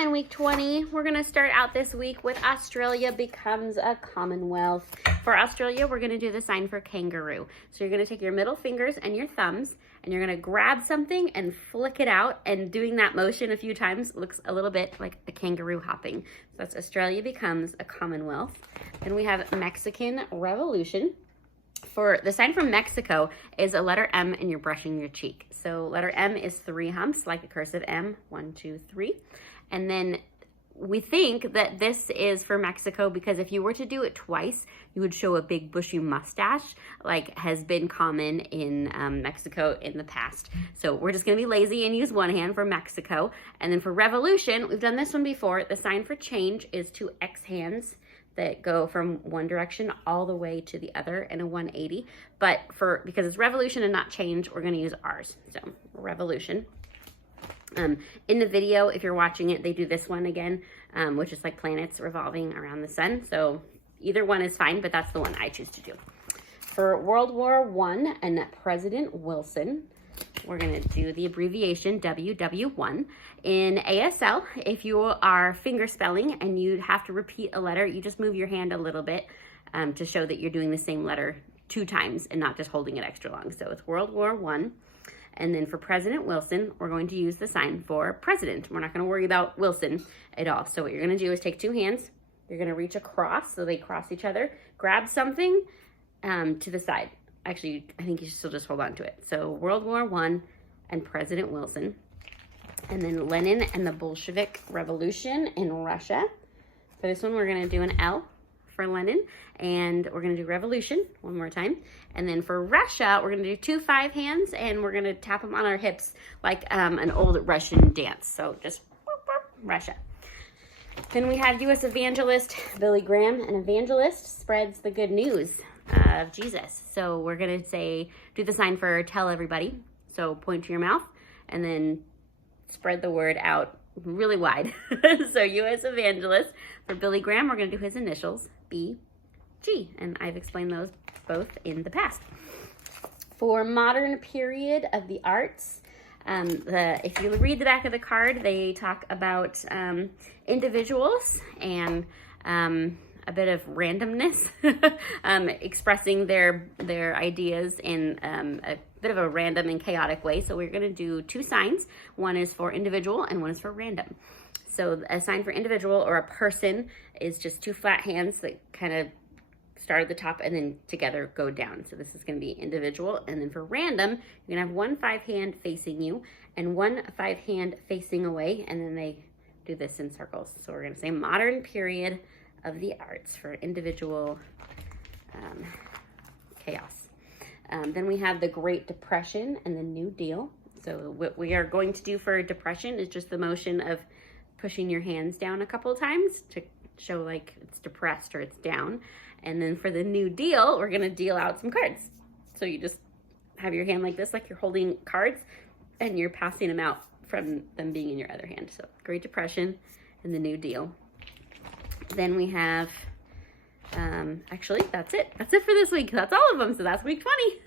Timeline Week 20. We're going to start out this week with Australia becomes a Commonwealth. For Australia, we're going to do the sign for kangaroo. So you're going to take your middle fingers and your thumbs, and you're going to grab something and flick it out. And doing that motion a few times looks a little bit like a kangaroo hopping. So that's Australia becomes a Commonwealth. Then we have Mexican Revolution. For the sign from Mexico is a letter M and you're brushing your cheek. So letter M is 3 humps, like a cursive M, 1, 2, 3. And then we think that this is for Mexico because if you were to do it twice, you would show a big bushy mustache, like has been common in Mexico in the past. So we're just gonna be lazy and use one hand for Mexico. And then for Revolution, we've done this one before. The sign for change is 2 X hands that go from one direction all the way to the other in a 180. But because it's revolution and not change, we're gonna use ours. So revolution. In the video, if you're watching it, they do this one again, which is like planets revolving around the sun. So either one is fine, but that's the one I choose to do. For World War I and President Wilson, we're gonna do the abbreviation WW1. In ASL, if you are finger spelling and you have to repeat a letter, you just move your hand a little bit to show that you're doing the same letter 2 times and not just holding it extra long. So it's World War I. And then for President Wilson, we're going to use the sign for president. We're not gonna worry about Wilson at all. So what you're gonna do is take 2 hands, you're gonna reach across so they cross each other, grab something to the side. Actually, I think you should still just hold on to it. So World War I and President Wilson. And then Lenin and the Bolshevik Revolution in Russia. For this one, we're gonna do an L for Lenin, and we're gonna do revolution one more time. And then for Russia, we're gonna do 2 5 hands, and we're gonna tap them on our hips like an old Russian dance. So just boop, boop, Russia. Then we have U.S. evangelist Billy Graham. An evangelist spreads the good news of Jesus. So we're gonna do the sign for tell everybody. So point to your mouth and then spread the word out really wide. So U.S. evangelist. For Billy Graham, we're gonna do his initials, B.G. And I've explained those both in the past. For modern period of the arts, if you read the back of the card, they talk about individuals and a bit of randomness, expressing their ideas in a bit of a random and chaotic way. So we're gonna do 2 signs. One is for individual and one is for random. So a sign for individual or a person is just 2 flat hands that kind of start at the top and then together go down. So this is gonna be individual. And then for random, you're gonna have 1 5 hand facing you and 1 5 hand facing away. And then they do this in circles. So we're gonna say modern period of the arts for individual chaos. Then we have the Great Depression and the New Deal. So what we are going to do for depression is just the motion of pushing your hands down a couple of times to show like it's depressed or it's down. And then for the New Deal, we're gonna deal out some cards. So you just have your hand like this, like you're holding cards, and you're passing them out from them being in your other hand. So Great Depression and the New Deal. Then we have, actually, that's it. That's it for this week. That's all of them. So that's week 20.